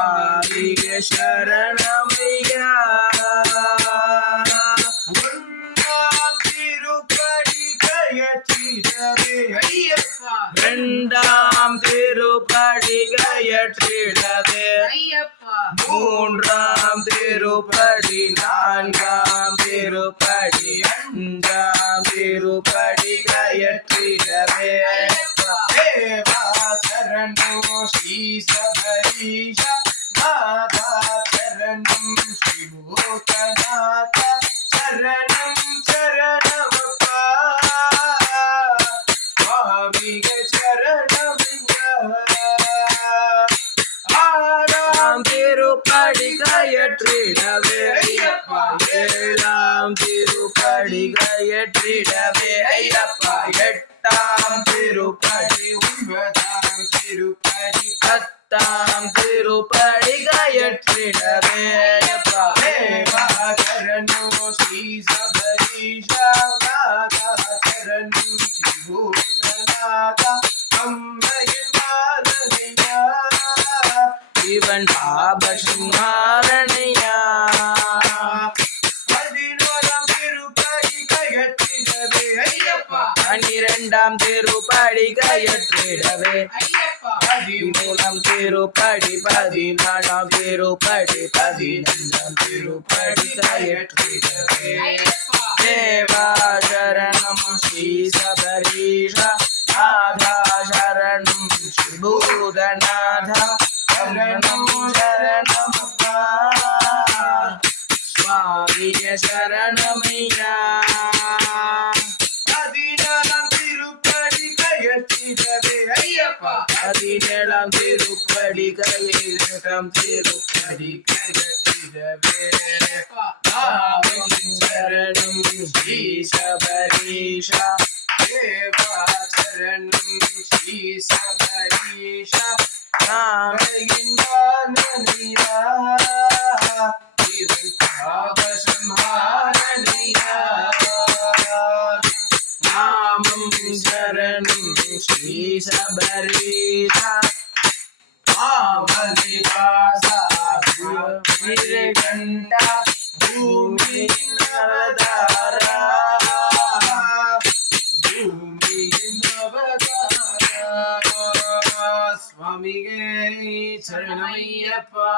சுவாமியே சரணமையா. இரண்டாம் திருப்படி கயற்றிடவே மூன்றாம் திருப்படி நான்காம் திருப்படி அஞ்சாம் திருப்படி கயற்றிடவே தேவா சரணோ ஸ்ரீ சபரீஷ மாதா சரணம் ஸ்ரீ பூதநாத சரணம் சரணமப்பா சுவாமியே சரணமையா. ஆறாம் திருப்படி கயற்றிடவே ஐயப்பா ஏழாம் திருப்படி கயற்றிடவே ஐயப்பா எட்டாம் திருப்படி ஒன்பதாம் திருப்படி பத்தாம் திருப்படி கயற்றிடவே ஐயப்பா தேவா சரணோ ஸ்ரீ சபரீஷ நாதா சரணம் ஸ்ரீ பூதநாதா அம்மையின் மாதனையா இவன் பாபசம்ஹாரணையா. 11ஆம் திருப்படி கயற்றிடவே ஐயப்பா 12ஆம் திருப்படி கயற்றிடவே ஐயப்பா 13ஆம் திருப்படி 14ஆம் திருப்படி 15ஆம் திருப்படி கயற்றிடவே தேவா சரணம் ஸ்ரீ சபரீஷ நாதா சரணம் ஸ்ரீ பூதநாதா சரணம் சரணமப்பா சுவாமியே சரணமையா. 14ஆம் திருப்படி கயற்றிடவே ஐயப்பா 17ஆம் திருப்படி 18ஆம் திருப்படி கயற்றிடவே சரணம் ஸ்ரீ சபரீஷ தேவா சரணம் ஸ்ரீ சபரீஷ நாமையின் மானனையா இவன் பாவசம்ஹாரணையா. நாமம் சரணம் ஸ்ரீ சபரீஷ ஆமதி பாசா கண்டா பூமியின் அவதாரா பூமியின் அவதாரா சுவாமியே சரணமையப்பா.